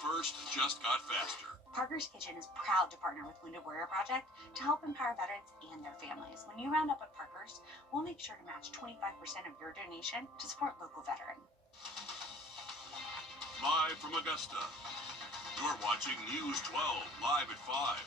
First just got faster. Parker's Kitchen is proud to partner with Wrdw to help empower veterans and their families. When you round up at Parker's, we'll make sure to match 25% of your donation to support local veterans. Live from Augusta, you're watching News 12 live at 5.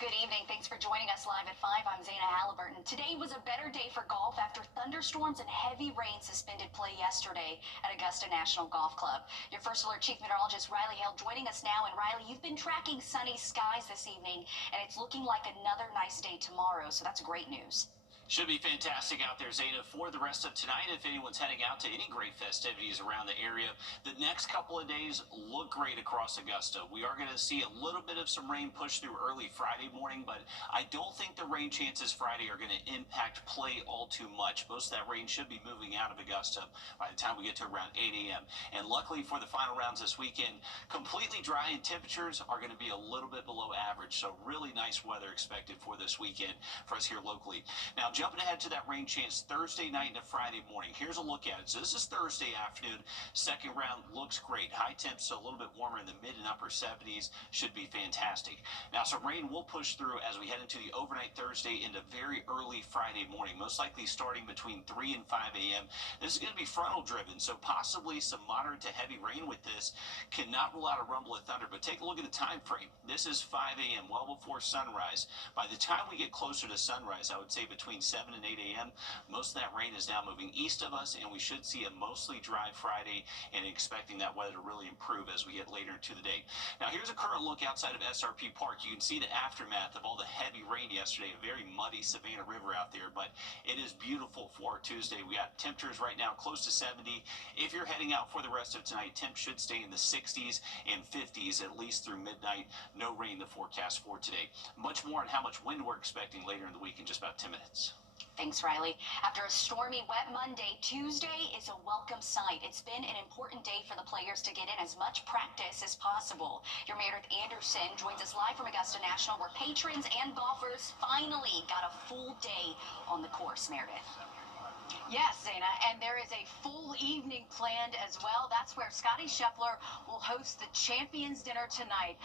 Good evening. Thanks for joining us live at 5. I'm Zana Halliburton. Today was a better day for golf after thunderstorms and heavy rain suspended play yesterday at Augusta National Golf Club. Your First Alert Chief Meteorologist Riley Hale joining us now. And Riley, you've been tracking sunny skies this evening, and it's looking like another nice day tomorrow, so that's great news. Should be fantastic out there, Zana, for the rest of tonight. If anyone's heading out to any great festivities around the area, the next couple of days look great across Augusta. We are going to see a little bit of some rain push through early Friday morning, but I don't think the rain chances Friday are going to impact play all too much. Most of that rain should be moving out of Augusta by the time we get to around 8 a.m. And luckily for the final rounds this weekend, completely dry and temperatures are going to be a little bit below average. So really nice weather expected for this weekend for us here locally. Now, jumping ahead to that rain chance Thursday night into Friday morning. Here's a look at it. So this is Thursday afternoon. Second round looks great. High temps a little bit warmer in the mid and upper 70s. Should be fantastic. Now some rain will push through as we head into the overnight Thursday into very early Friday morning. Most likely starting between 3 and 5 a.m. This is going to be frontal driven. So possibly some moderate to heavy rain with this. Cannot rule out a rumble of thunder. But take a look at the time frame. This is 5 a.m. well before sunrise. By the time we get closer to sunrise, I would say between 7 and 8 a.m. Most of that rain is now moving east of us, and we should see a mostly dry Friday and expecting that weather to really improve as we get later into the day. Now, here's a current look outside of SRP Park. You can see the aftermath of all the heavy rain yesterday, a very muddy Savannah River out there, but it is beautiful for Tuesday. We got temperatures right now close to 70. If you're heading out for the rest of tonight, temps should stay in the 60s and 50s at least through midnight. No rain the forecast for today. Much more on how much wind we're expecting later in the week in just about 10 minutes. Thanks, Riley. After a stormy, wet Monday, Tuesday is a welcome sight. It's been an important day for the players to get in as much practice as possible. Your Meredith Anderson joins us live from Augusta National, where patrons and golfers finally got a full day on the course. Meredith. Yes, Zana, and there is a full evening planned as well. That's where Scotty Scheffler will host the Champions Dinner tonight.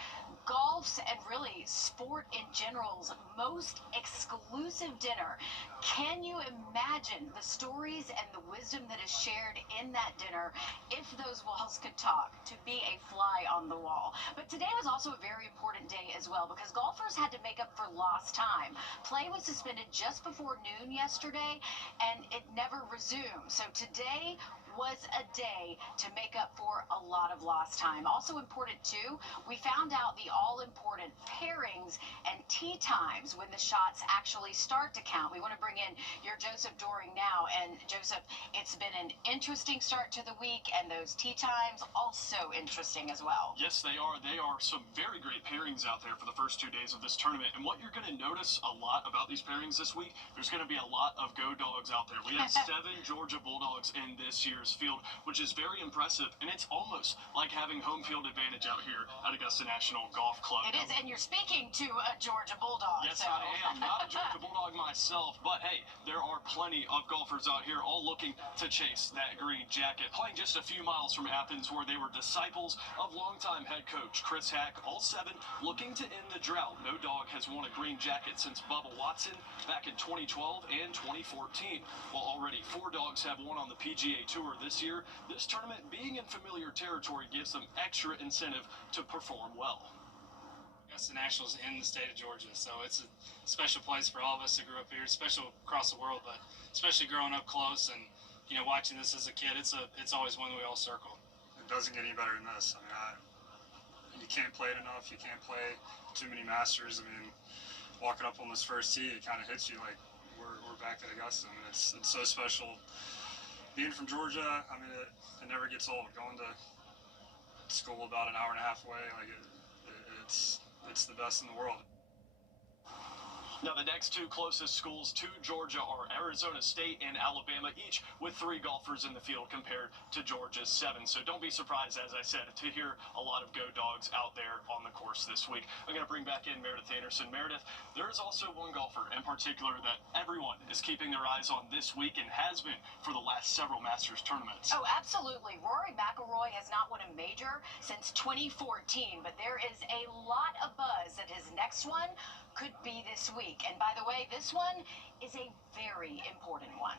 Golf's and really sport in general's most exclusive dinner. Can you imagine the stories and the wisdom that is shared in that dinner if those walls could talk? To be a fly on the wall. But today was also a very important day as well because golfers had to make up for lost time. Play was suspended just before noon yesterday and it never resumed. So today was a day to make up for a lot of lost time. Also important too, we found out the all-important pairings and tee times when the shots actually start to count. We want to bring in your Joseph Doring now. And Joseph, it's been an interesting start to the week, and those tee times also interesting as well. Yes, they are. They are some very great pairings out there for the first 2 days of this tournament. And what you're going to notice a lot about these pairings this week, there's going to be a lot of go dogs out there. We have 7 Georgia Bulldogs in this year's field, which is very impressive, and it's almost like having home field advantage out here at Augusta National Golf Club. It is, and you're speaking to a Georgia Bulldog. Yes, so. I am. Not a Georgia Bulldog myself, but hey, there are plenty of golfers out here all looking to chase that green jacket. Playing just a few miles from Athens, where they were disciples of longtime head coach Chris Hack, all 7 looking to end the drought. No dog has won a green jacket since Bubba Watson back in 2012 and 2014. While already 4 dogs have won on the PGA Tour this year, this tournament being in familiar territory gives them extra incentive to perform well. Augusta National's in the state of Georgia, so it's a special place for all of us that grew up here. It's special across the world, but especially growing up close and watching this as a kid, it's always one that we all circle. It doesn't get any better than this. I mean, you can't play it enough. You can't play too many Masters. I mean, walking up on this first tee, it kind of hits you like we're back at Augusta. I mean, it's so special. Being from Georgia, I mean, it never gets old. Going to school about an hour and a half away, like it's the best in the world. Now, the next two closest schools to Georgia are Arizona State and Alabama, each with 3 golfers in the field compared to Georgia's 7. So don't be surprised, as I said, to hear a lot of go dogs out there on the course this week. I'm going to bring back in Meredith Anderson. Meredith, there is also one golfer in particular that everyone is keeping their eyes on this week and has been for the last several Masters tournaments. Oh, absolutely. Rory McIlroy has not won a major since 2014, but there is a lot of buzz that his next one could be this week. And by the way, this one is a very important one.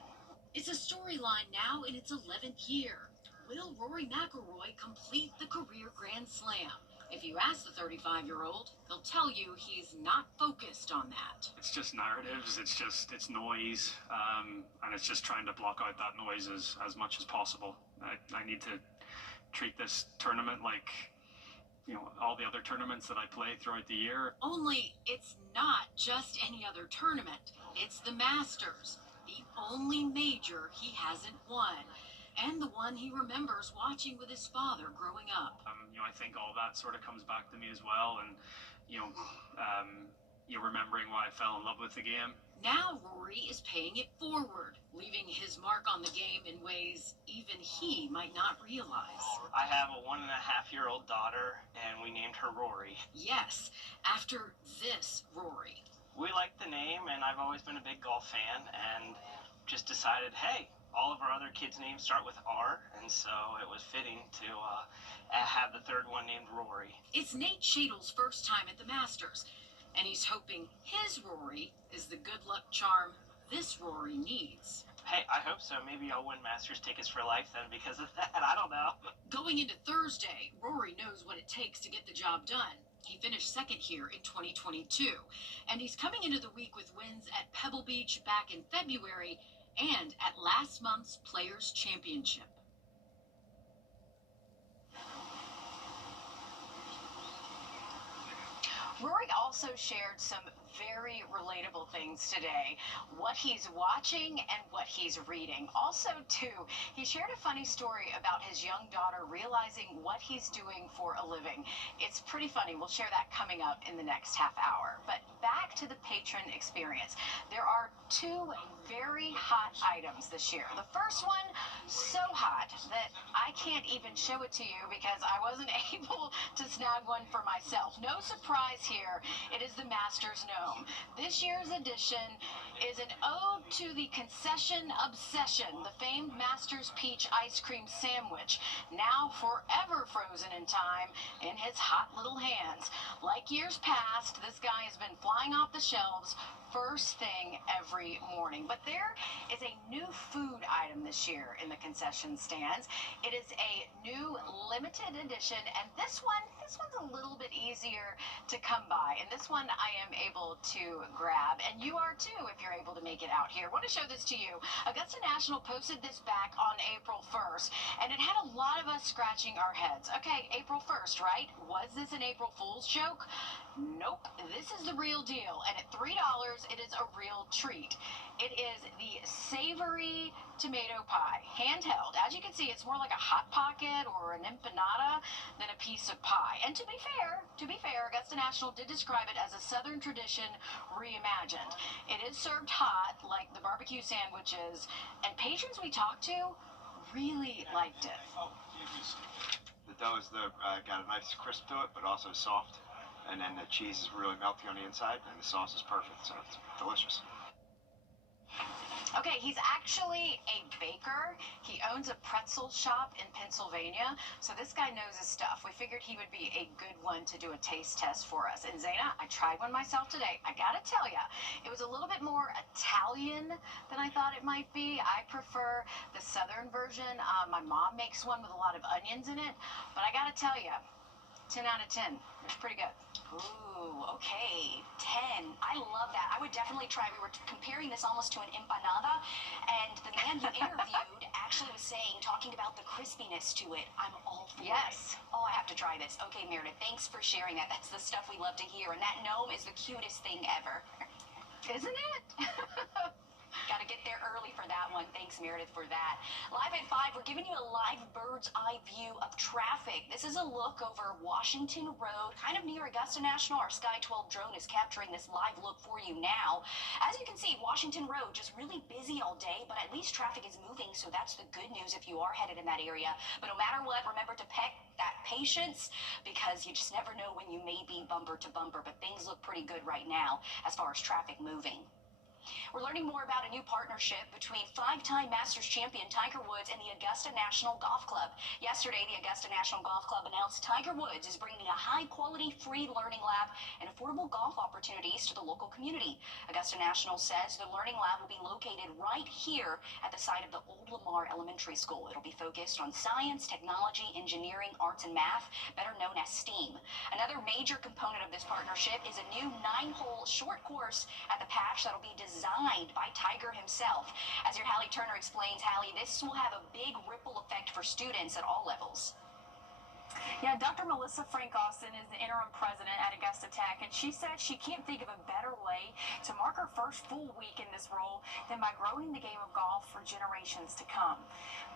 It's a storyline now in its 11th year. Will Rory McIlroy complete the career Grand Slam? If you ask the 35-year-old, he'll tell you he's not focused on that. It's just narratives, it's noise, and it's just trying to block out that noise as much as possible. I need to treat this tournament like, all the other tournaments that I play throughout the year. Only it's not just any other tournament. It's the Masters, the only major he hasn't won, and the one he remembers watching with his father growing up. I think all that sort of comes back to me as well, and remembering why I fell in love with the game. Now Rory is paying it forward, leaving his mark on the game in ways even he might not realize. I have a 1.5-year-old daughter, and we named her Rory. Yes, after this Rory. We like the name, and I've always been a big golf fan, and just decided, hey, all of our other kids' names start with R, and so it was fitting to have the third one named Rory. It's Nate Shadle's first time at the Masters, and he's hoping his Rory is the good luck charm this Rory needs. Hey, I hope so. Maybe I'll win Masters tickets for life then because of that. I don't know. Going into Thursday, Rory knows what it takes to get the job done. He finished second here in 2022, and he's coming into the week with wins at Pebble Beach back in February and at last month's Players' Championship. Rory also shared some very relatable things today. What he's watching and what he's reading. Also, too, he shared a funny story about his young daughter realizing what he's doing for a living. It's pretty funny. We'll share that coming up in the next half hour. But back to the patron experience. There are 2 very hot items this year. The first one, so hot that I can't even show it to you because I wasn't able to snag one for myself. No surprise here. It is the Masters Gnome. This year's edition is an ode to the concession obsession, the famed Masters Peach ice cream sandwich, now forever frozen in time in his hot little hands. Like years past, this guy has been flying off the shelves first thing every morning. But there is a new food item this year in the concession stands. It is a new limited edition, and this one's a little bit easier to come by. And this one I am able to grab, and you are too if you're able to make it out here. I want to show this to you. Augusta National posted this back on April 1st, and it had a lot of us scratching our heads. Okay, April 1st, right? Was this an April Fool's joke? Nope, this is the real deal, and at $3, it is a real treat. It is the savory tomato pie, handheld. As you can see, it's more like a Hot Pocket or an empanada than a piece of pie. And to be fair, Augusta National did describe it as a Southern tradition reimagined. It is served hot, like the barbecue sandwiches, and patrons we talked to really liked it. The dough is got a nice crisp to it, but also soft. And then the cheese is really melty on the inside, and the sauce is perfect, so it's delicious. Okay, he's actually a baker. He owns a pretzel shop in Pennsylvania, so this guy knows his stuff. We figured he would be a good one to do a taste test for us. And Zaina, I tried one myself today. I gotta tell ya, it was a little bit more Italian than I thought it might be. I prefer the Southern version. My mom makes one with a lot of onions in it, but I gotta tell ya, 10 out of 10. It's pretty good. Ooh, okay. 10. I love that. I would definitely try. We were comparing this almost to an empanada, and the man you interviewed actually was talking about the crispiness to it. I'm all for it. Oh, I have to try this. Okay, Meredith, thanks for sharing that. That's the stuff we love to hear, and that gnome is the cutest thing ever. Isn't it? Got to get there early for that one. Thanks, Meredith, for that. Live at 5, we're giving you a live bird's eye view of traffic. This is a look over Washington Road, kind of near Augusta National. Our Sky 12 drone is capturing this live look for you now. As you can see, Washington Road just really busy all day, but at least traffic is moving, so that's the good news if you are headed in that area. But no matter what, remember to pack that patience, because you just never know when you may be bumper to bumper, but things look pretty good right now as far as traffic moving. We're learning more about a new partnership between 5-time Masters champion Tiger Woods and the Augusta National Golf Club. Yesterday, the Augusta National Golf Club announced Tiger Woods is bringing a high-quality free learning lab and affordable golf opportunities to the local community. Augusta National says the learning lab will be located right here at the site of the old Lamar Elementary School. It'll be focused on science, technology, engineering, arts, and math, better known as STEAM. Another major component of this partnership is a new 9-hole short course at the patch that'll be designed by Tiger himself. As your Hallie Turner explains, Hallie, this will have a big ripple effect for students at all levels. Yeah, Dr. Melissa Frank Austin is the interim president at Augusta Tech, and she said she can't think of a better way to mark her first full week in this role than by growing the game of golf for generations to come.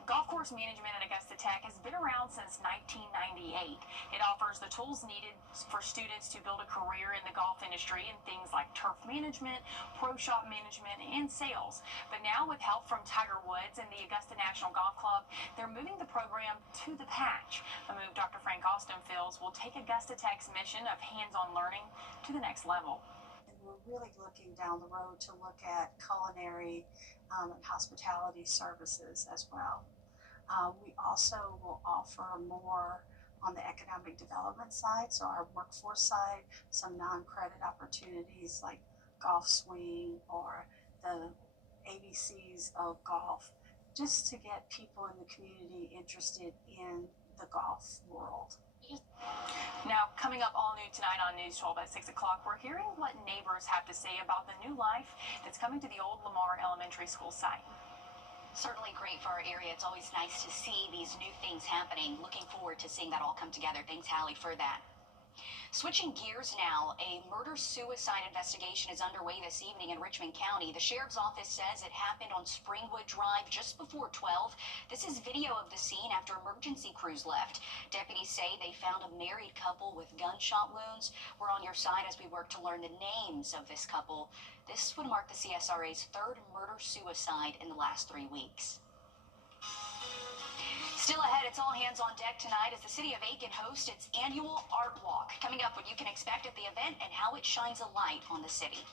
Golf course management at Augusta Tech has been around since 1998. It offers the tools needed for students to build a career in the golf industry in things like turf management, pro shop management, and sales. But now, with help from Tiger Woods and the Augusta National Golf Club, they're moving the program to the patch. A move Dr. Frank Austin feels will take Augusta Tech's mission of hands-on learning to the next level. And we're really looking down the road to look at culinary and hospitality services as well. We also will offer more on the economic development side, so our workforce side, some non-credit opportunities like golf swing or the ABCs of golf, just to get people in the community interested in the golf world. Now, coming up all new tonight on News 12 at 6 o'clock, we're hearing what neighbors have to say about the new life that's coming to the old Lamar Elementary School site. Certainly great for our area. It's always nice to see these new things happening. Looking forward to seeing that all come together. Thanks, Hallie, for that. Switching gears now, a murder-suicide investigation is underway this evening in Richmond County. The sheriff's office says it happened on Springwood Drive just before 12. This is video of the scene after emergency crews left. Deputies say they found a married couple with gunshot wounds. We're on your side as we work to learn the names of this couple. This would mark the CSRA's third murder-suicide in the last 3 weeks. Still ahead, it's all hands on deck tonight as the city of Aiken hosts its annual Art Walk. Coming up, what you can expect at the event and how it shines a light on the city.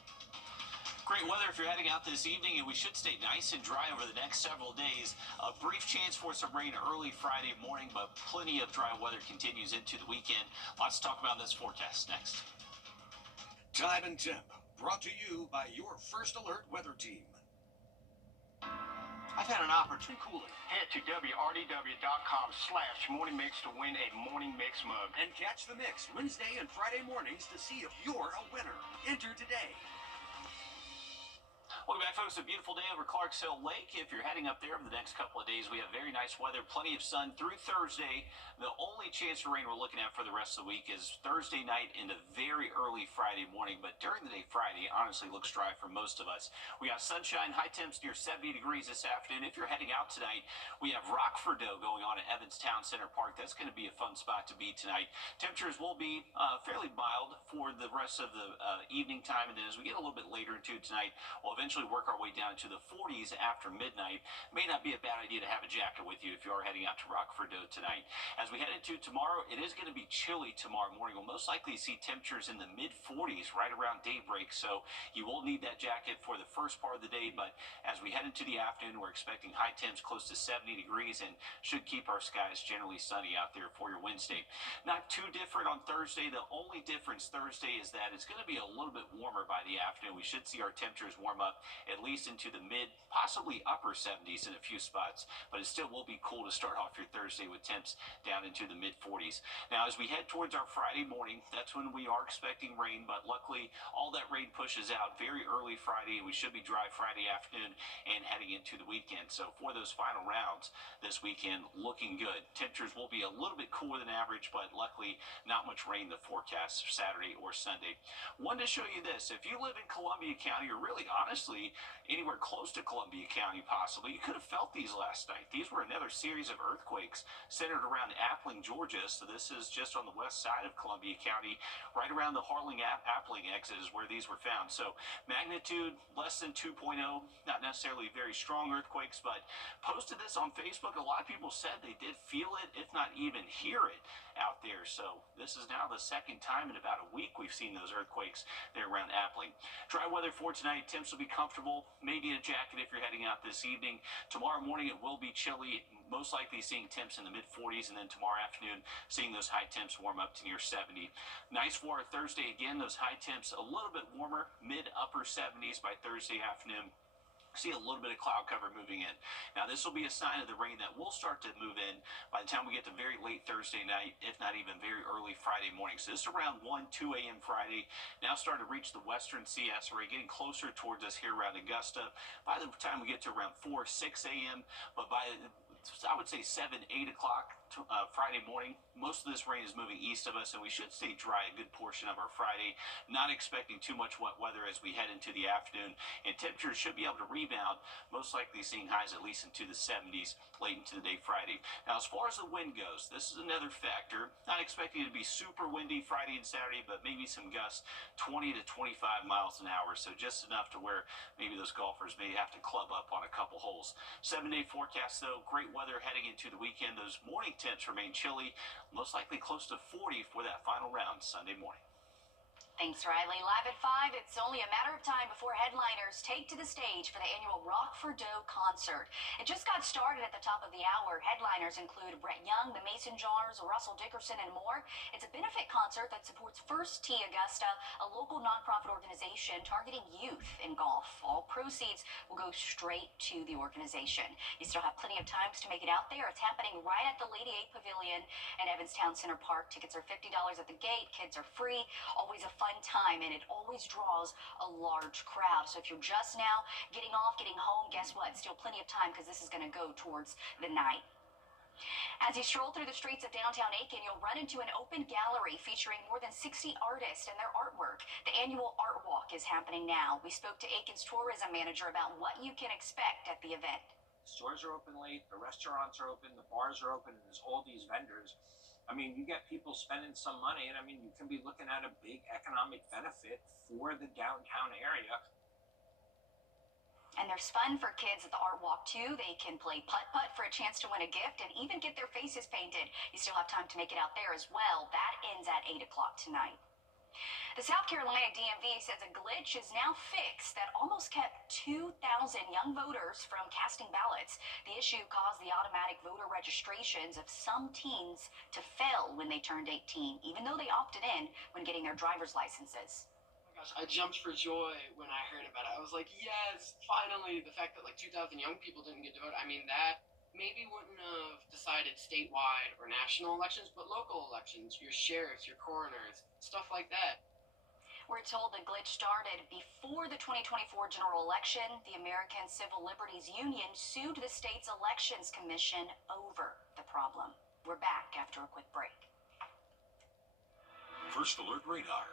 Great weather if you're heading out this evening, and we should stay nice and dry over the next several days. A brief chance for some rain early Friday morning, but plenty of dry weather continues into the weekend. Lots to talk about in this forecast next. Time and Temp, brought to you by your First Alert weather team. I've had an opportunity cooler. Head to WRDW.com/Morning Mix to win a Morning Mix mug. And catch the mix Wednesday and Friday mornings to see if you're a winner. Enter today. Welcome back, folks. A beautiful day over Clarks Hill Lake. If you're heading up there over the next couple of days, we have very nice weather, plenty of sun through Thursday. The only chance for rain we're looking at for the rest of the week is Thursday night into very early Friday morning. But during the day Friday, honestly, looks dry for most of us. We got sunshine, high temps near 70 degrees this afternoon. If you're heading out tonight, we have Wrdw going on at Evans Town Center Park. That's going to be a fun spot to be tonight. Temperatures will be fairly mild for the rest of the evening time. And then as we get a little bit later into tonight, we'll eventually work our way down to the 40s after midnight. May not be a bad idea to have a jacket with you if you are heading out to Wrdw tonight. As we head into tomorrow, it is going to be chilly tomorrow morning. We'll most likely see temperatures in the mid-40s right around daybreak, so you will need that jacket for the first part of the day. But as we head into the afternoon, we're expecting high temps close to 70 degrees and should keep our skies generally sunny out there for your Wednesday. Not too different on Thursday. The only difference Thursday is that it's going to be a little bit warmer by the afternoon. We should see our temperatures warm up at least into the mid, possibly upper 70s in a few spots, but it still will be cool to start off your Thursday with temps down into the mid 40s. Now, as we head towards our Friday morning, that's when we are expecting rain, but luckily all that rain pushes out very early Friday, and we should be dry Friday afternoon and heading into the weekend. So for those final rounds this weekend, looking good. Temperatures will be a little bit cooler than average, but luckily not much rain in the forecast Saturday or Sunday. Wanted to show you this. If you live in Columbia County, or really honestly obviously anywhere close to Columbia County, possibly. You could have felt these last night. These were another series of earthquakes centered around Appling, Georgia. So this is just on the west side of Columbia County, right around the Harling-Appling exit is where these were found. So magnitude less than 2.0, not necessarily very strong earthquakes, but posted this on Facebook. A lot of people said they did feel it, if not even hear it out there. So this is now the second time in about a week we've seen those earthquakes there around Appling. Dry weather for tonight. Temps will be comfortable. Maybe a jacket if you're heading out this evening. Tomorrow morning it will be chilly. Most likely seeing temps in the mid-40s, and then tomorrow afternoon seeing those high temps warm up to near 70. Nice for our Thursday again. Those high temps a little bit warmer, mid-upper 70s by Thursday afternoon. See a little bit of cloud cover moving in. Now this will be a sign of the rain that will start to move in by the time we get to very late Thursday night, if not even very early Friday morning. So this is around 1, 2 a.m. Friday. Now starting to reach the western CS area, getting closer towards us here around Augusta. By the time we get to around 4, 6 a.m., but by I would say 7, 8 o'clock Friday morning, most of this rain is moving east of us, and we should stay dry a good portion of our Friday. Not expecting too much wet weather as we head into the afternoon, and temperatures should be able to rebound, most likely seeing highs at least into the 70s late into the day Friday. Now, as far as the wind goes, this is another factor. Not expecting it to be super windy Friday and Saturday, but maybe some gusts 20 to 25 miles an hour, so just enough to where maybe those golfers may have to club up on a couple holes. 7-day forecast, though, great weather heading into the weekend. Those morning temps remain chilly, most likely close to 40 for that final round Sunday morning. Thanks, Riley. Live at 5, it's only a matter of time before headliners take to the stage for the annual Wrdw concert. It just got started at the top of the hour. Headliners include Brett Young, the Mason Jars, Russell Dickerson, and more. It's a benefit concert that supports First Tee Augusta, a local nonprofit organization targeting youth in golf. All proceeds will go straight to the organization. You still have plenty of times to make it out there. It's happening right at the Lady A Pavilion in Evanstown Center Park. Tickets are $50 at the gate. Kids are free. Always a fun time, and it always draws a large crowd. So if you're just now getting off, getting home, guess what? Still plenty of time, because this is going to go towards the night. As you stroll through the streets of downtown Aiken, you'll run into an open gallery featuring more than 60 artists and their artwork. The annual Art Walk is happening now. We spoke to Aiken's tourism manager about what you can expect at the event. Stores are open late, the restaurants are open, the bars are open, and there's all these vendors. I mean, you get people spending some money, and I mean, you can be looking at a big economic benefit for the downtown area. And there's fun for kids at the Art Walk, too. They can play putt-putt for a chance to win a gift and even get their faces painted. You still have time to make it out there as well. That ends at 8 o'clock tonight. The South Carolina DMV says a glitch is now fixed that almost kept 2,000 young voters from casting ballots. The issue caused the automatic voter registrations of some teens to fail when they turned 18, even though they opted in when getting their driver's licenses. Gosh, I jumped for joy when I heard about it. I was like, yes, finally. The fact that like 2,000 young people didn't get to vote, I mean, that maybe wouldn't have decided statewide or national elections, but local elections, your sheriffs, your coroners, stuff like that. We're told the glitch started before the 2024 general election. The American Civil Liberties Union sued the state's elections commission over the problem. We're back after a quick break. First Alert Radar,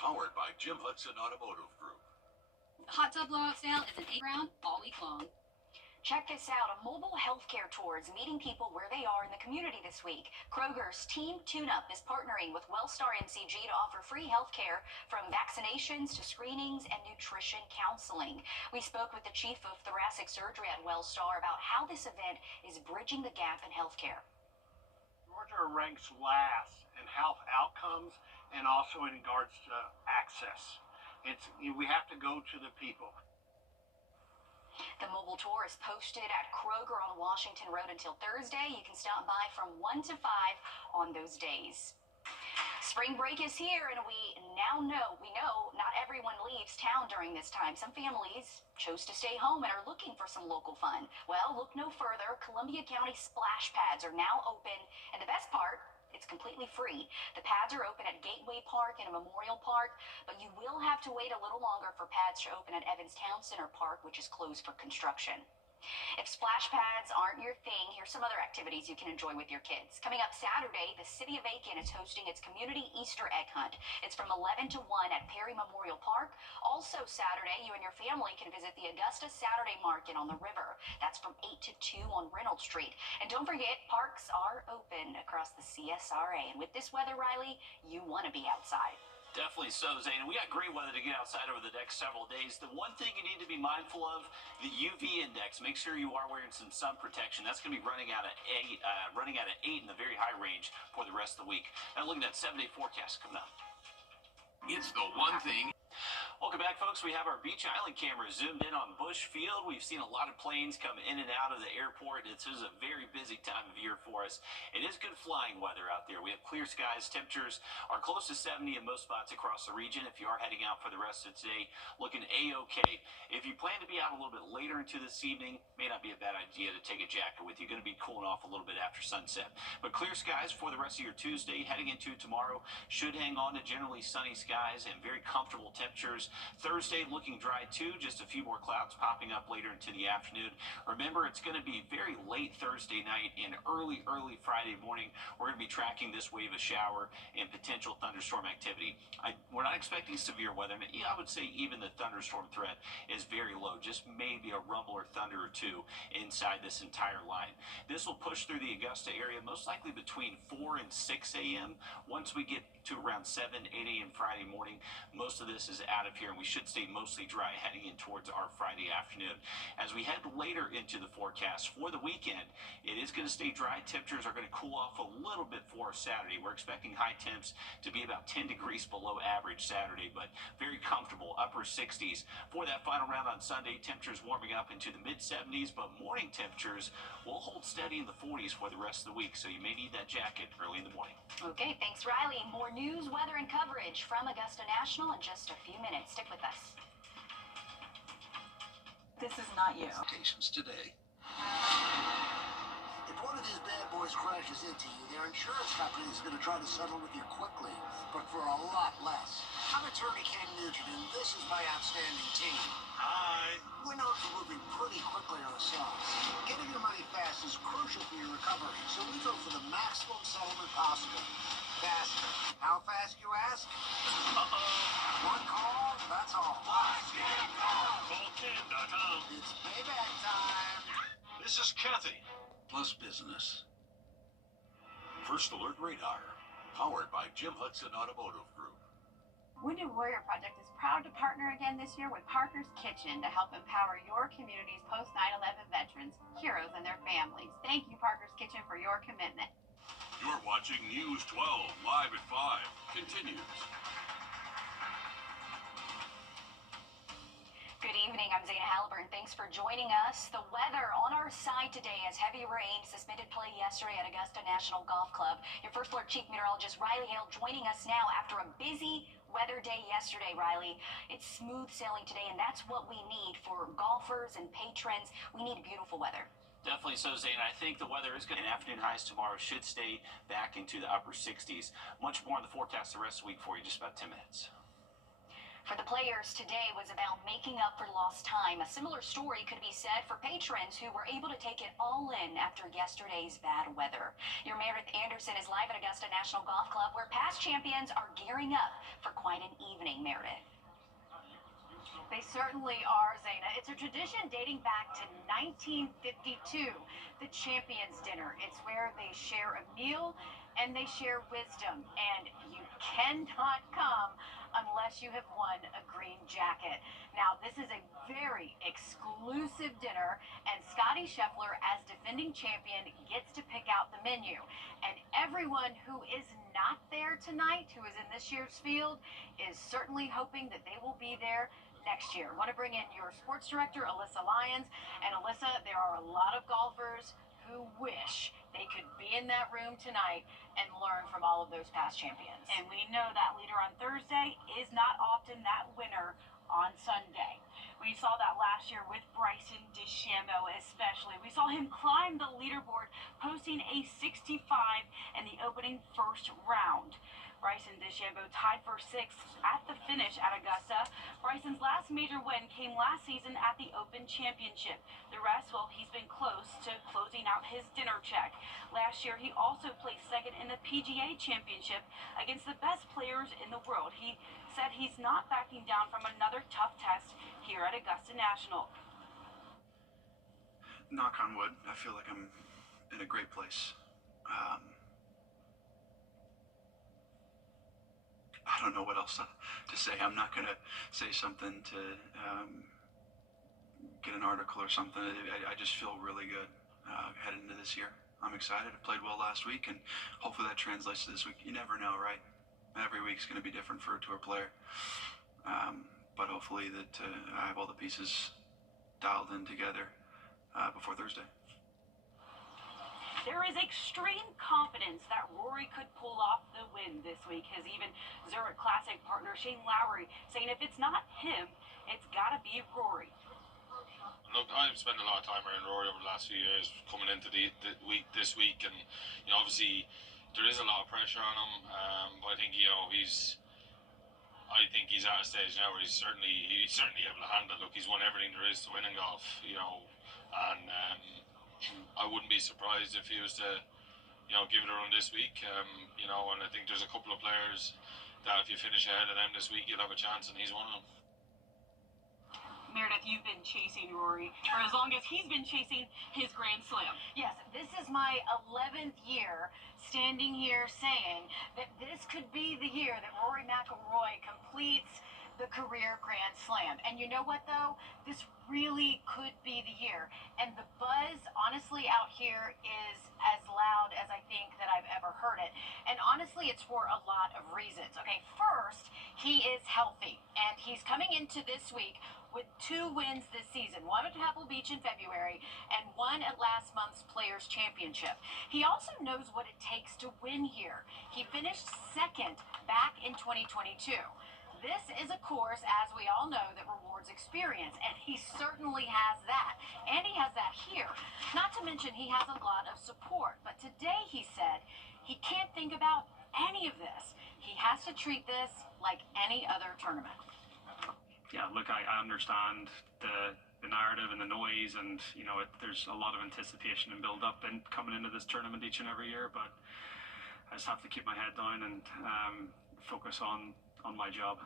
powered by Jim Hudson Automotive Group. The hot tub blowout sale is an 8-round all week long. Check this out. A mobile healthcare tour is meeting people where they are in the community this week. Kroger's Team Tune-Up is partnering with Wellstar MCG to offer free healthcare from vaccinations to screenings and nutrition counseling. We spoke with the chief of thoracic surgery at Wellstar about how this event is bridging the gap in healthcare. Georgia ranks last in health outcomes and also in regards to access. We have to go to the people. The mobile tour is posted at Kroger on Washington Road until Thursday. You can stop by from 1 to 5 on those days. Spring break is here, and we know not everyone leaves town during this time. Some families chose to stay home and are looking for some local fun. Well, look no further. Columbia County splash pads are now open, and the best part, it's completely free. The pads are open at Gateway Park and Memorial Park, but you will have to wait a little longer for pads to open at Evans Town Center Park, which is closed for construction. If splash pads aren't your thing, here's some other activities you can enjoy with your kids. Coming up Saturday, the City of Aiken is hosting its community Easter egg hunt. It's from 11 to 1 at Perry Memorial Park. Also Saturday, you and your family can visit the Augusta Saturday Market on the river. That's from 8 to 2 on Reynolds Street. And don't forget, parks are open across the CSRA. And with this weather, Riley, you want to be outside. Definitely so, Zane. And we got great weather to get outside over the next several days. The one thing you need to be mindful of, the UV index. Make sure you are wearing some sun protection. That's going to be running out at 8 in the very high range for the rest of the week. Now looking at 7-day forecast coming up. It's the one thing. Welcome back, folks. We have our Beach Island camera zoomed in on Bush Field. We've seen a lot of planes come in and out of the airport. This is a very busy time of year for us. It is good flying weather out there. We have clear skies. Temperatures are close to 70 in most spots across the region. If you are heading out for the rest of today, looking A-OK. If you plan to be out a little bit later into this evening, may not be a bad idea to take a jacket with you. Going to be cooling off a little bit after sunset. But clear skies for the rest of your Tuesday. Heading into tomorrow, should hang on to generally sunny skies and very comfortable temperatures. Thursday looking dry too, just a few more clouds popping up later into the afternoon. Remember, it's going to be very late Thursday night and early Friday morning. We're going to be tracking this wave of shower and potential thunderstorm activity. We're not expecting severe weather. I would say even the thunderstorm threat is very low, just maybe a rumble or thunder or two inside this entire line. This will push through the Augusta area most likely between 4 and 6 a.m. Once we get to around 7, 8 a.m. Friday morning, most of this is out of here, and we should stay mostly dry heading in towards our Friday afternoon. As we head later into the forecast for the weekend, it is going to stay dry. Temperatures are going to cool off a little bit for Saturday. We're expecting high temps to be about 10 degrees below average Saturday, but very comfortable, upper 60s. For that final round on Sunday, temperatures warming up into the mid-70s, but morning temperatures will hold steady in the 40s for the rest of the week, so you may need that jacket early in the morning. Okay, thanks, Riley. More news, weather, and coverage from Augusta National in just a few minutes. Stick with us. This is not you. Stations today. If one of these bad boys crashes into you, their insurance company is going to try to settle with you quickly, but for a lot less. I'm attorney Ken Nugent, and this is my outstanding team. Hi. We're known for moving pretty quickly ourselves. Getting your money fast is crucial for your recovery, so we go for the maximum settlement possible. Faster. How fast, you ask? One call, that's all. Call10.com. It's payback time. This is Kathy. Plus business. First Alert Radar, powered by Jim Hudson Automotive Group. Wrdw Warrior Project is proud to partner again this year with Parker's Kitchen to help empower your community's post 9/11 veterans, heroes, and their families. Thank you, Parker's Kitchen, for your commitment. You're watching News 12 live at 5. Continues. Good evening, I'm Zana Halliburton. Thanks for joining us. The weather on our side today as heavy rain suspended play yesterday at Augusta National Golf Club. Your First Alert Chief Meteorologist Riley Hale joining us now after a busy weather day yesterday, Riley. It's smooth sailing today, and that's what we need for golfers and patrons. We need beautiful weather. Definitely so, Zane. I think the weather is going to, afternoon highs tomorrow should stay back into the upper 60s. Much more on the forecast the rest of the week for you, just about 10 minutes. For the players, today was about making up for lost time. A similar story could be said for patrons who were able to take it all in after yesterday's bad weather. Your Meredith Anderson is live at Augusta National Golf Club, where past champions are gearing up for quite an evening, Meredith. They certainly are, Zana. It's a tradition dating back to 1952, the Champions Dinner. It's where they share a meal and they share wisdom, and you cannot come unless you have won a green jacket. Now, this is a very exclusive dinner, and Scotty Scheffler, as defending champion, gets to pick out the menu. And everyone who is not there tonight, who is in this year's field, is certainly hoping that they will be there next year. I want to bring in your sports director, Alyssa Lyons. And Alyssa, there are a lot of golfers who wish they could be in that room tonight and learn from all of those past champions. And we know that leader on Thursday is not often that winner on Sunday. We saw that last year with Bryson DeChambeau especially. We saw him climb the leaderboard, posting a 65 in the opening first round. Bryson DeChambeau tied for sixth at the finish at Augusta. Bryson's last major win came last season at the Open Championship. The rest, well, he's been close to closing out his dinner check. Last year, he also placed second in the PGA Championship against the best players in the world. He said he's not backing down from another tough test here at Augusta National. Knock on wood, I feel like I'm in a great place. I don't know what else to say. I'm not going to say something to get an article or something. I just feel really good heading into this year. I'm excited. I played well last week, and hopefully that translates to this week. You never know, right? Every week's going to be different for a tour player. But hopefully that I have all the pieces dialed in together before Thursday. There is extreme confidence that Rory could pull off the win this week. His even Zurich Classic partner Shane Lowry saying if it's not him, it's got to be Rory. Look, I've spent a lot of time around Rory over the last few years, coming into this week, and obviously there is a lot of pressure on him. But I think he's at a stage now where he's certainly able to handle it. Look, he's won everything there is to win in golf, and I wouldn't be surprised if he was to, give it a run this week. And I think there's a couple of players that if you finish ahead of them this week, you'll have a chance, and he's one of them. Meredith, you've been chasing Rory for as long as he's been chasing his Grand Slam. Yes, this is my 11th year standing here saying that this could be the year that Rory McIlroy completes the career Grand Slam. And you know what, though? This really could be the year. And the buzz, honestly, out here is as loud as I think that I've ever heard it. And honestly, it's for a lot of reasons. Okay, first, he is healthy. And he's coming into this week with 2 wins this season, one at Pebble Beach in February and one at last month's Players Championship. He also knows what it takes to win here. He finished second back in 2022. This is a course, as we all know, that rewards experience, and he certainly has that. And he has that here. Not to mention he has a lot of support. But today, he said, he can't think about any of this. He has to treat this like any other tournament. Yeah, look, I understand the narrative and the noise, and there's a lot of anticipation and build up and coming into this tournament each and every year, but I just have to keep my head down and focus on my job.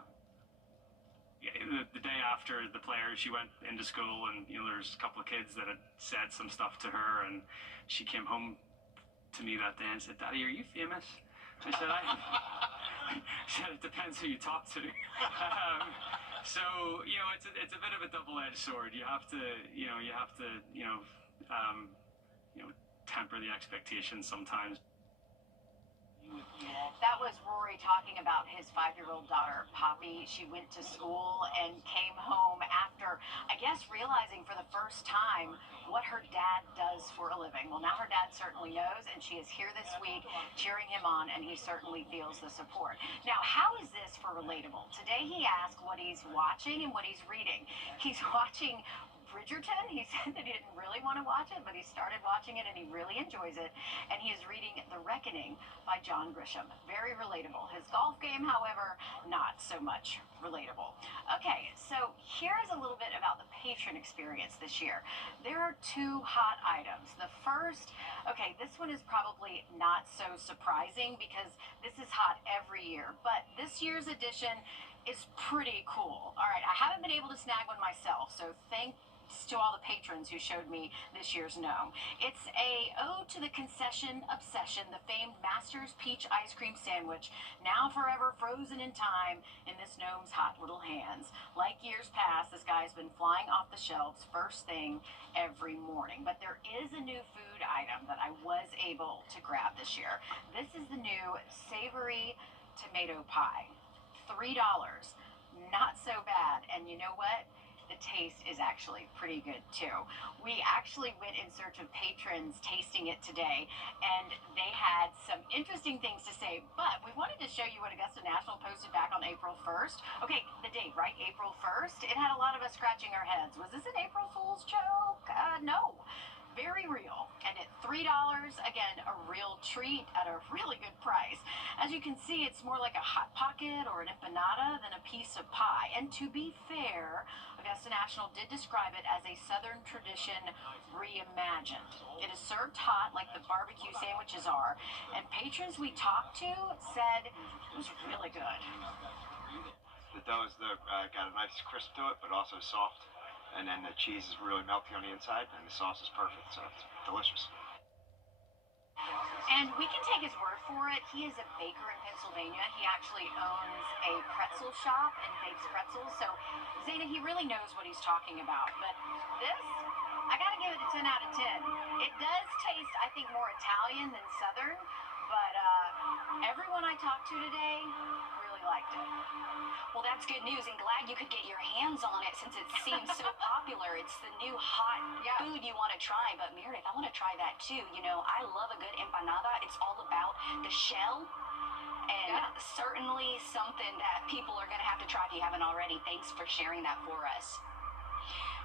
Yeah, the day after the Players, she went into school, and there's a couple of kids that had said some stuff to her, and she came home to me that day and said, "Daddy, are you famous?" I said, said, "It depends who you talk to." So it's a bit of a double-edged sword. You have to temper the expectations sometimes. That was Rory talking about his 5-year-old daughter, Poppy. She went to school and came home after, I guess, realizing for the first time what her dad does for a living. Well, now her dad certainly knows, and she is here this week cheering him on, and he certainly feels the support. Now, how is this for relatable? Today he asked what he's watching and what he's reading. He's watching Bridgerton. He said that he didn't really want to watch it, but he started watching it and he really enjoys it. And he is reading The Reckoning by John Grisham. Very relatable. His golf game, however, not so much relatable. Okay, so here's a little bit about the patron experience this year. There are 2 hot items. The first, okay, this one is probably not so surprising because this is hot every year, but this year's edition is pretty cool. All right, I haven't been able to snag one myself, so thanks to all the patrons who showed me this year's gnome. It's a ode to the concession obsession, the famed Master's Peach Ice Cream Sandwich, now forever frozen in time in this gnome's hot little hands. Like years past, this guy's been flying off the shelves first thing every morning. But there is a new food item that I was able to grab this year. This is the new savory tomato pie. $3. Not so bad. And you know what? The taste is actually pretty good too. We actually went in search of patrons tasting it today, and they had some interesting things to say, but we wanted to show you what Augusta National posted back on April 1st. Okay, the date, right? April 1st. It had a lot of us scratching our heads. Was this an April Fool's joke? No. very real. And at $3, again, a real treat at a really good price. As you can see, it's more like a Hot Pocket or an empanada than a piece of pie. And to be fair, Augusta National did describe it as a Southern tradition reimagined. It is served hot like the barbecue sandwiches are, and patrons we talked to said it was really good. The dough's got a nice crisp to it, but also soft. And then the cheese is really melty on the inside, and the sauce is perfect, so it's delicious. And we can take his word for it. He is a baker in Pennsylvania. He actually owns a pretzel shop and bakes pretzels. So, Zena, he really knows what he's talking about. But this, I gotta give it a 10 out of 10. It does taste, I think, more Italian than Southern. But everyone I talked to today really liked it. Well, that's good news, and glad you could get your hands on it since it seems so popular. It's the new hot food you want to try. But Meredith, I want to try that too. You know, I love a good empanada. It's all about the shell, and certainly something that people are going to have to try if you haven't already. Thanks for sharing that for us.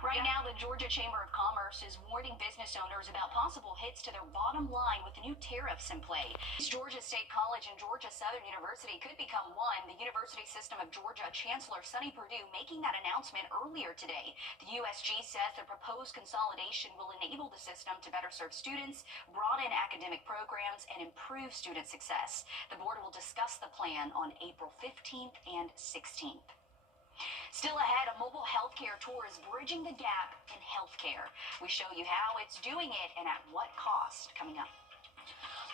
Right now, the Georgia Chamber of Commerce is warning business owners about possible hits to their bottom line with new tariffs in play. Georgia State College and Georgia Southern University could become one. The University System of Georgia Chancellor Sonny Perdue making that announcement earlier today. The USG says the proposed consolidation will enable the system to better serve students, broaden academic programs, and improve student success. The board will discuss the plan on April 15th and 16th. Still ahead, a mobile healthcare tour is bridging the gap in healthcare. We show you how it's doing it and at what cost coming up.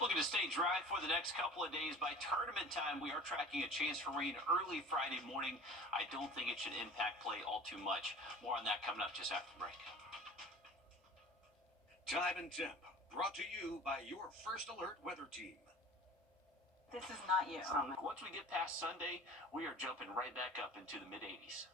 Looking to stay dry for the next couple of days. By tournament time, we are tracking a chance for rain early Friday morning. I don't think it should impact play all too much. More on that coming up just after the break. Time and Temp, brought to you by your First Alert weather team. This is not you. Once we get past Sunday, we are jumping right back up into the mid-80s.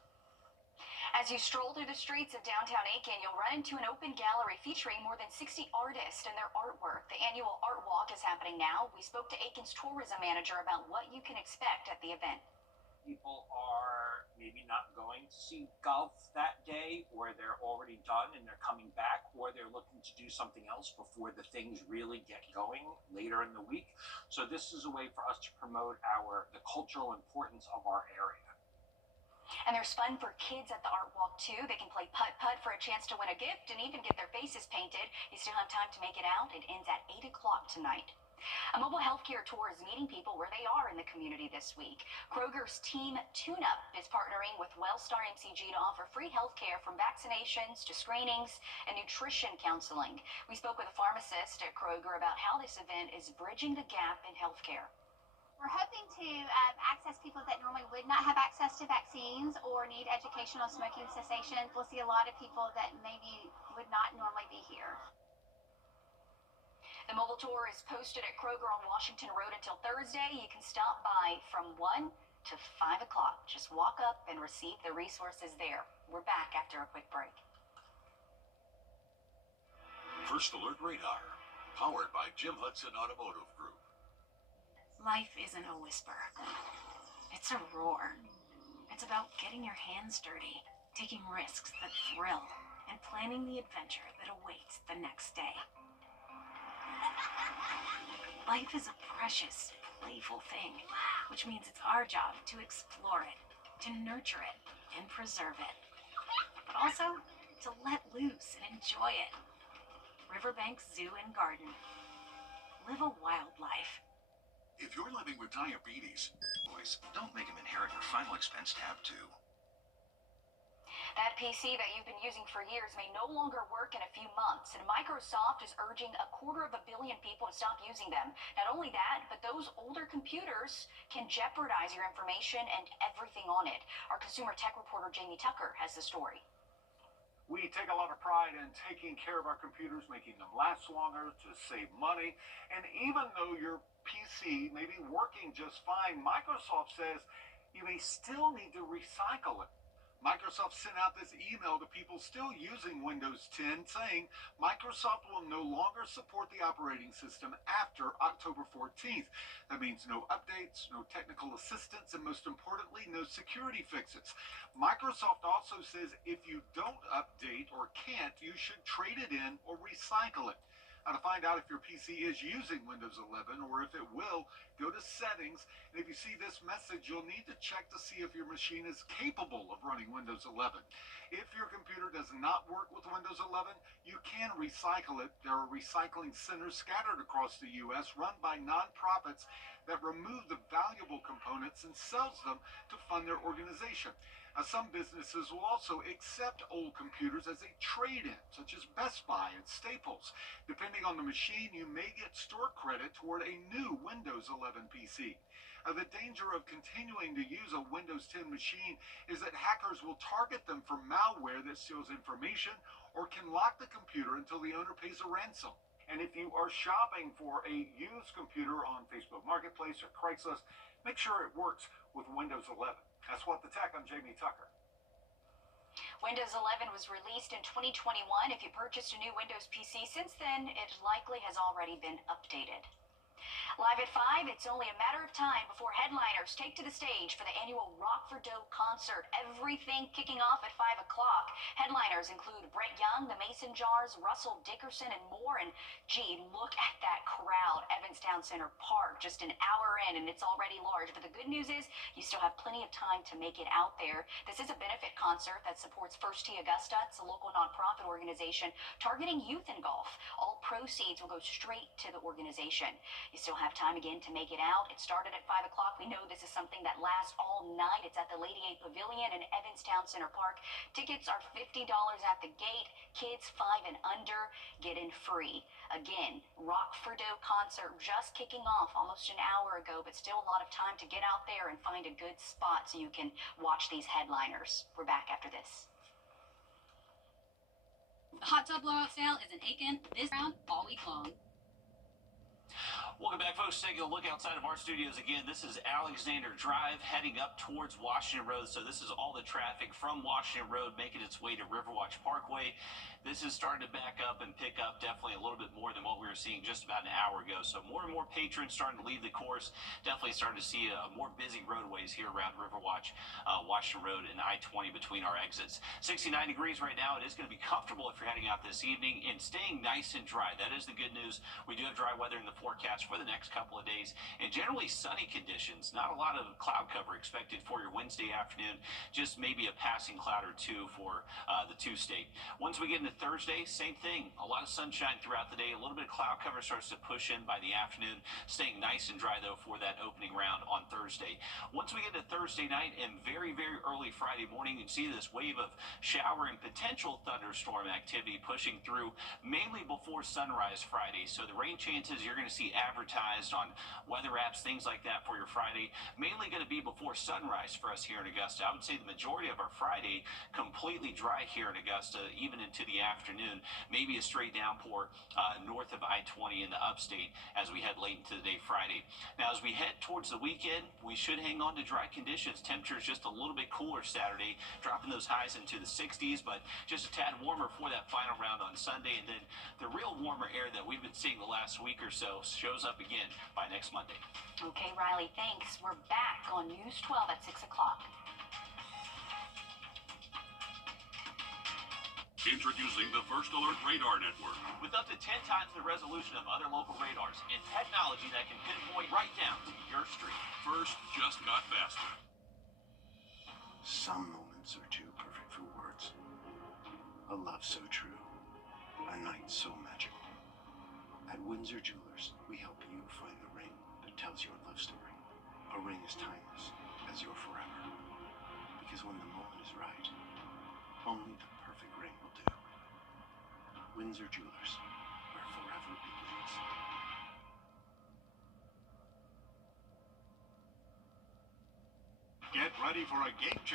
As you stroll through the streets of downtown Aiken, you'll run into an open gallery featuring more than 60 artists and their artwork. The annual Art Walk is happening now. We spoke to Aiken's tourism manager about what you can expect at the event. People are maybe not going to see golf that day, or they're already done and they're coming back, or they're looking to do something else before the things really get going later in the week. So this is a way for us to promote the cultural importance of our area. And there's fun for kids at the Art Walk too. They can play putt-putt for a chance to win a gift and even get their faces painted. You still have time to make it out. It ends at 8 o'clock tonight. A mobile healthcare tour is meeting people where they are in the community this week. Kroger's Team Tune-Up is partnering with Wellstar MCG to offer free healthcare from vaccinations to screenings and nutrition counseling. We spoke with a pharmacist at Kroger about how this event is bridging the gap in healthcare. We're hoping to access people that normally would not have access to vaccines or need education on smoking cessation. We'll see a lot of people that maybe would not normally be here. The mobile tour is posted at Kroger on Washington Road until Thursday. You can stop by from 1 to 5 o'clock. Just walk up and receive the resources there. We're back after a quick break. First Alert Radar, powered by Jim Hudson Automotive Group. Life isn't a whisper. It's a roar. It's about getting your hands dirty, taking risks that thrill, and planning the adventure that awaits the next day. Life is a precious, playful thing, which means it's our job to explore it, to nurture it, and preserve it. But also, to let loose and enjoy it. Riverbank Zoo and Garden. Live a wild life. If you're living with diabetes, boys, don't make them inherit your final expense tab too. That PC that you've been using for years may no longer work in a few months, and Microsoft is urging 250 million people to stop using them. Not only that, but those older computers can jeopardize your information and everything on it. Our consumer tech reporter Jamie Tucker has the story. We take a lot of pride in taking care of our computers, making them last longer, to save money. And even though your PC may be working just fine, Microsoft says you may still need to recycle it. Microsoft sent out this email to people still using Windows 10 saying Microsoft will no longer support the operating system after October 14th. That means no updates, no technical assistance, and most importantly, no security fixes. Microsoft also says if you don't update or can't, you should trade it in or recycle it. Now, to find out if your PC is using Windows 11 or if it will, go to Settings, and if you see this message, you'll need to check to see if your machine is capable of running Windows 11. If your computer does not work with Windows 11, you can recycle it. There are recycling centers scattered across the U.S. run by nonprofits that remove the valuable components and sells them to fund their organization. Some businesses will also accept old computers as a trade-in, such as Best Buy and Staples. Depending on the machine, you may get store credit toward a new Windows 11 PC. The danger of continuing to use a Windows 10 machine is that hackers will target them for malware that steals information or can lock the computer until the owner pays a ransom. And if you are shopping for a used computer on Facebook Marketplace or Craigslist, make sure it works with Windows 11. That's What the Tech. I'm Jamie Tucker. Windows 11 was released in 2021. If you purchased a new Windows PC since then, it likely has already been updated. Live at 5, it's only a matter of time before headliners take to the stage for the annual Wrdw concert. Everything kicking off at 5 o'clock. Headliners include Brett Young, the Mason Jars, Russell Dickerson, and more. And gee, look at that crowd. Evanstown Center Park, just an hour in, and it's already large. But the good news is you still have plenty of time to make it out there. This is a benefit concert that supports First Tee Augusta. It's a local nonprofit organization targeting youth in golf. All proceeds will go straight to the organization. You still have time again to make it out. It started at 5 o'clock. We know this is something that lasts all night. It's at the Lady A Pavilion in Evanstown Center Park. Tickets are $50 at the gate. Kids 5 and under get in free. Again, Wrdw concert just kicking off almost an hour ago, but still a lot of time to get out there and find a good spot so you can watch these headliners. We're back after this. The hot tub blowout sale is in Aiken this round all week long. Welcome back, folks. Taking a look outside of our studios again. This is Alexander Drive heading up towards Washington Road. So this is all the traffic from Washington Road making its way to Riverwatch Parkway. This is starting to back up and pick up definitely a little bit more than what we were seeing just about an hour ago. So more and more patrons starting to leave the course. Definitely starting to see more busy roadways here around Riverwatch, Washington Road and I-20 between our exits. 69 degrees right now. It is going to be comfortable if you're heading out this evening and staying nice and dry. That is the good news. We do have dry weather in the forecast for the next couple of days and generally sunny conditions. Not a lot of cloud cover expected for your Wednesday afternoon. Just maybe a passing cloud or two for the Tuesday. Once we get into Thursday, same thing. A lot of sunshine throughout the day. A little bit of cloud cover starts to push in by the afternoon. Staying nice and dry, though, for that opening round on Thursday. Once we get to Thursday night and very, very early Friday morning, you can see this wave of shower and potential thunderstorm activity pushing through mainly before sunrise Friday. So the rain chances you're going to see advertised on weather apps, things like that for your Friday, mainly going to be before sunrise for us here in Augusta. I would say the majority of our Friday completely dry here in Augusta, even into the afternoon. Maybe a straight downpour north of I-20 in the upstate as we head late into the day Friday. Now, as we head towards the weekend, we should hang on to dry conditions. Temperatures just a little bit cooler Saturday, dropping those highs into the 60s, but just a tad warmer for that final round on Sunday. And then the real warmer air that we've been seeing the last week or so shows up again by next Monday. Okay, Riley, thanks. We're back on News 12 at 6 o'clock. Introducing the First Alert Radar Network. With up to 10 times the resolution of other local radars and technology that can pinpoint right down to your street. First just got faster. Some moments are too perfect for words. A love so true. A night so magical. At Windsor Jewelers, we help you find the ring that tells your love story. A ring as timeless as your forever. Because when the moment is right, only the perfect ring will do. Windsor Jewelers, where forever begins. Get ready for a game changer.